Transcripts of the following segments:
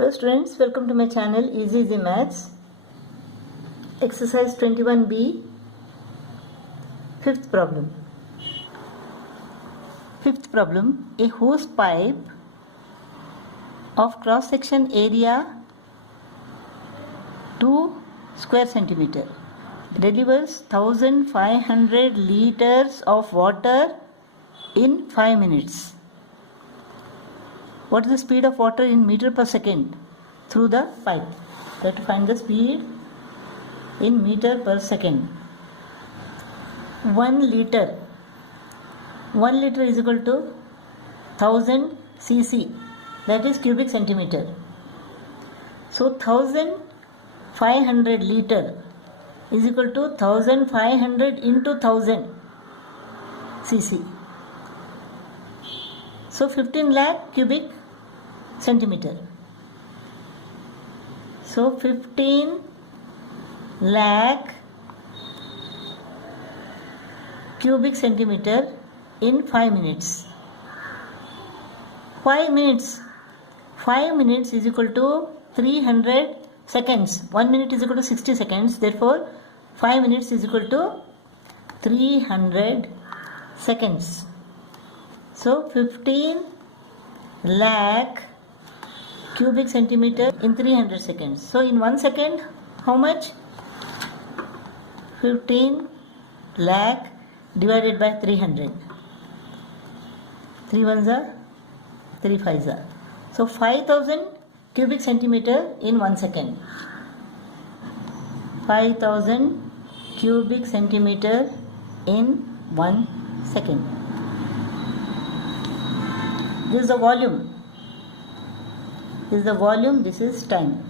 Hello students, welcome to my channel Easy Maths. Exercise 21B, fifth problem. Fifth problem, a hose pipe of cross section area 2 square centimeter delivers 1500 liters of water in 5 minutes. What is the speed of water in meter per second through the pipe? We have to find the speed in meter per second. 1 liter. 1 liter is equal to 1000 cc, that is cubic centimeter. So 1500 liter is equal to 1500 into 1000 cc. So 15 lakh cubic centimeter. So 15 lakh cubic centimeter in 5 minutes. 5 minutes. 5 minutes is equal to 300 seconds. 1 minute is equal to 60 seconds. Therefore, 5 minutes is equal to 300 seconds. So 15 lakh cubic centimeter in 300 seconds. So in 1 second, how much? 15 lakh divided by 300. 3 ones are 3 fives are. So 5000 cubic centimeter in 1 second. 5000 cubic centimeter in 1 second. This is the volume. This is the volume, this is time.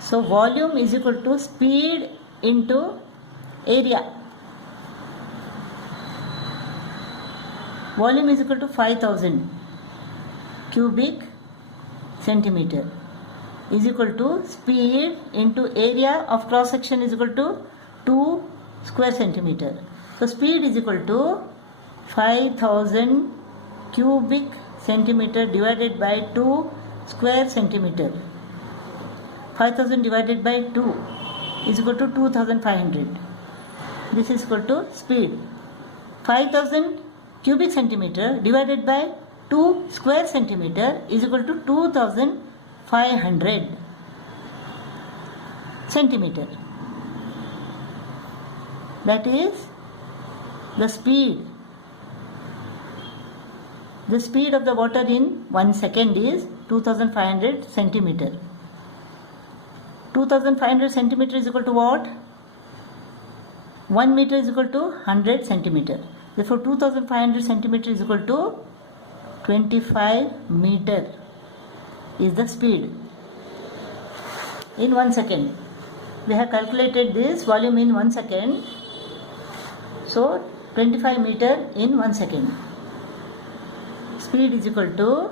So volume is equal to speed into area. Volume is equal to 5000 cubic centimeter is equal to speed into area of cross section is equal to 2 square centimeter. So speed is equal to 5000 cubic centimeter divided by 2 square centimeter. 5000 divided by 2 is equal to 2500. This is equal to speed. 5000 cubic centimeter divided by 2 square centimeter is equal to 2500 centimeter. That is the speed. The speed of the water in 1 second is 2500 centimeter. 2500 centimeter is equal to what? 1 meter is equal to 100 centimeter. Therefore 2500 centimeter is equal to 25 meter is the speed in 1 second. We have calculated this volume in 1 second. So 25 meter in 1 second. Speed is equal to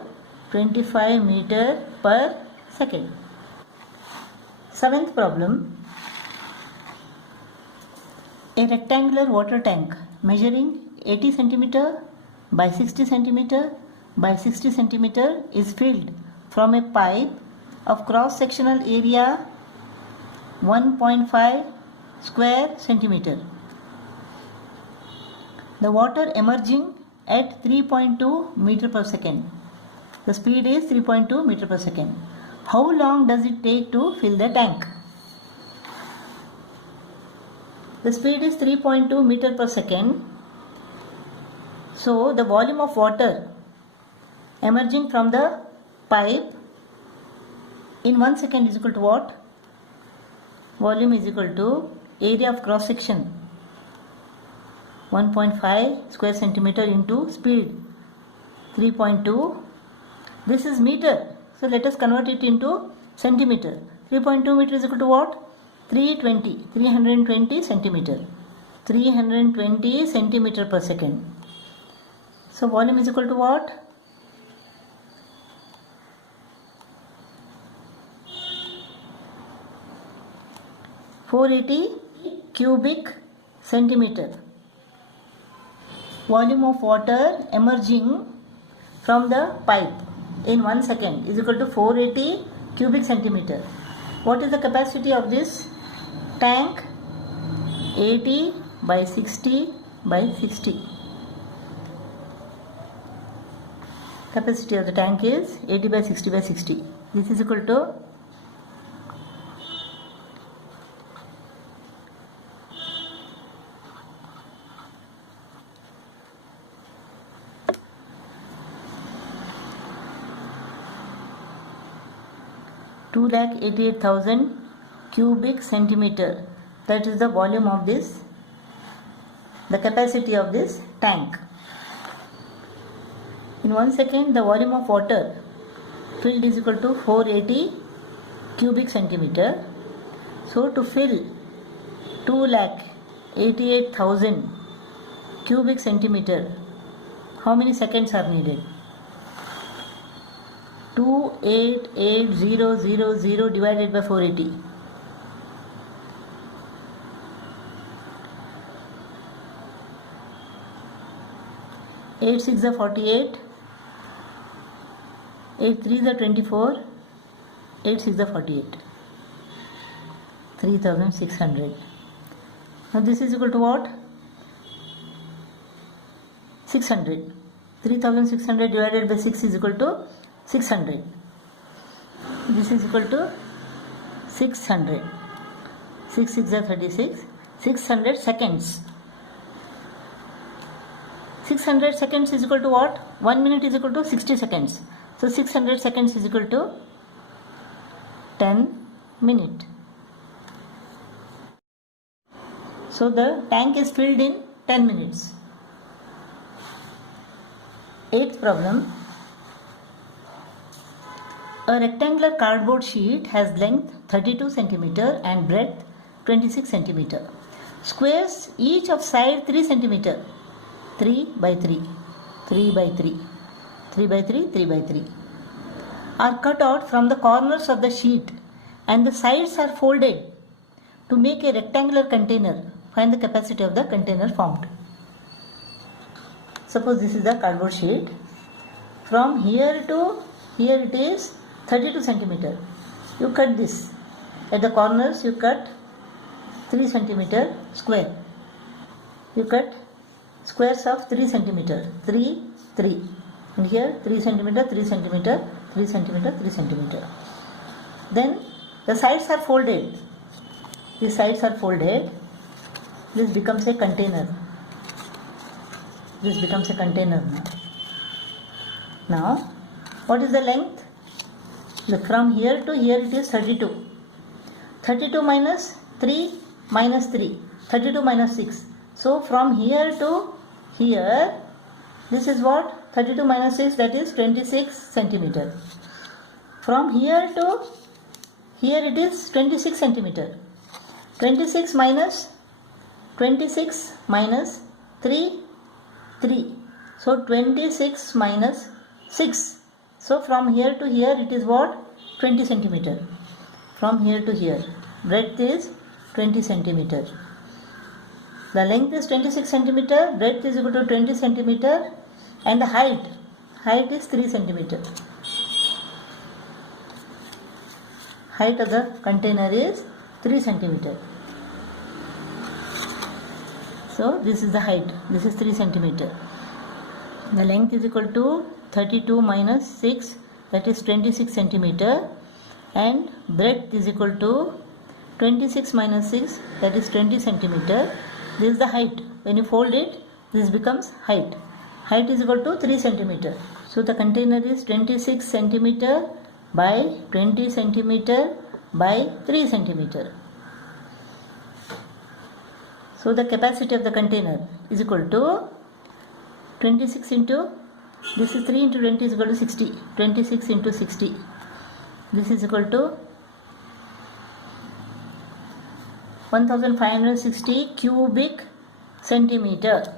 25 meter per second. Seventh problem. A rectangular water tank measuring 80 centimeter by 60 centimeter by 60 centimeter is filled from a pipe of cross sectional area 1.5 square centimeter. The water emerging at 3.2 meter per second. The speed is 3.2 meter per second. How long does it take to fill the tank? The speed is 3.2 meter per second. So the volume of water emerging from the pipe in 1 second is equal to what? Volume is equal to area of cross section 1.5 square centimeter into speed 3.2. This is meter. So let us convert it into centimeter. 3.2 meter is equal to what? 320 centimeter. 320 centimeter per second. So volume is equal to what? (480 cubic centimeter). Volume of water emerging from the pipe in 1 second is equal to 480 cubic centimeter. What is the capacity of this tank? 80 by 60 by 60. Capacity of the tank is 80 by 60 by 60. This is equal to 288,000 cubic centimeter. That is the volume of this, the capacity of this tank. In 1 second, the volume of water filled is equal to 480 cubic centimeter. So to fill 288,000 cubic centimeter, how many seconds are needed? 288,000 divided by 480. 8 6 are 48, 8 3 are 24, 8 6 are 48, 3,600. Now this is equal to what? 600. 3,600 divided by 6 is equal to 600. This is equal to 600. 6 6 are 36. 600 seconds. 600 seconds is equal to what? 1 minute is equal to 60 seconds. So 600 seconds is equal to 10 minutes. So the tank is filled in 10 minutes. 8th problem. A rectangular cardboard sheet has length 32 cm and breadth 26 cm. Squares each of side 3 cm. 3 by 3, 3 by 3, 3 by 3, 3 by 3 are cut out from the corners of the sheet and the sides are folded to make a rectangular container. Find the capacity of the container formed. Suppose this is the cardboard sheet. From here to here it is 32 cm. You cut this. At the corners you cut 3 cm square. You cut squares of 3 cm, 3, 3, and here 3 cm, 3 cm, 3 cm, 3 cm. Then the sides are folded. These sides are folded. This becomes a container. This becomes a container now. Now, what is the length? From here to here it is 32. 32 minus 3 minus 3. 32 minus 6. So from here to here, this is what? 32 minus 6, that is 26 centimeter. From here to here it is 26 centimeter. 26 minus 3, 3. So 26 minus 6. So from here to here it is what? 20 centimeter. From here to here, breadth is 20 centimeter. The length is 26 centimeter, breadth is equal to 20 centimeter, and the height is 3 centimeter. Height of the container is 3 centimeter. So this is the height. This is 3 centimeter. The length is equal to 32 minus 6, that is 26 centimeter, and breadth is equal to 26 minus 6, that is 20 centimeter. This is the height. When you fold it, this becomes height. Height is equal to 3 centimeter. So the container is 26 centimeter by 20 centimeter by 3 centimeter. So the capacity of the container is equal to 26 into, this is 3 into 20 is equal to 60. 26 into 60. This is equal to 1560 cubic centimeter.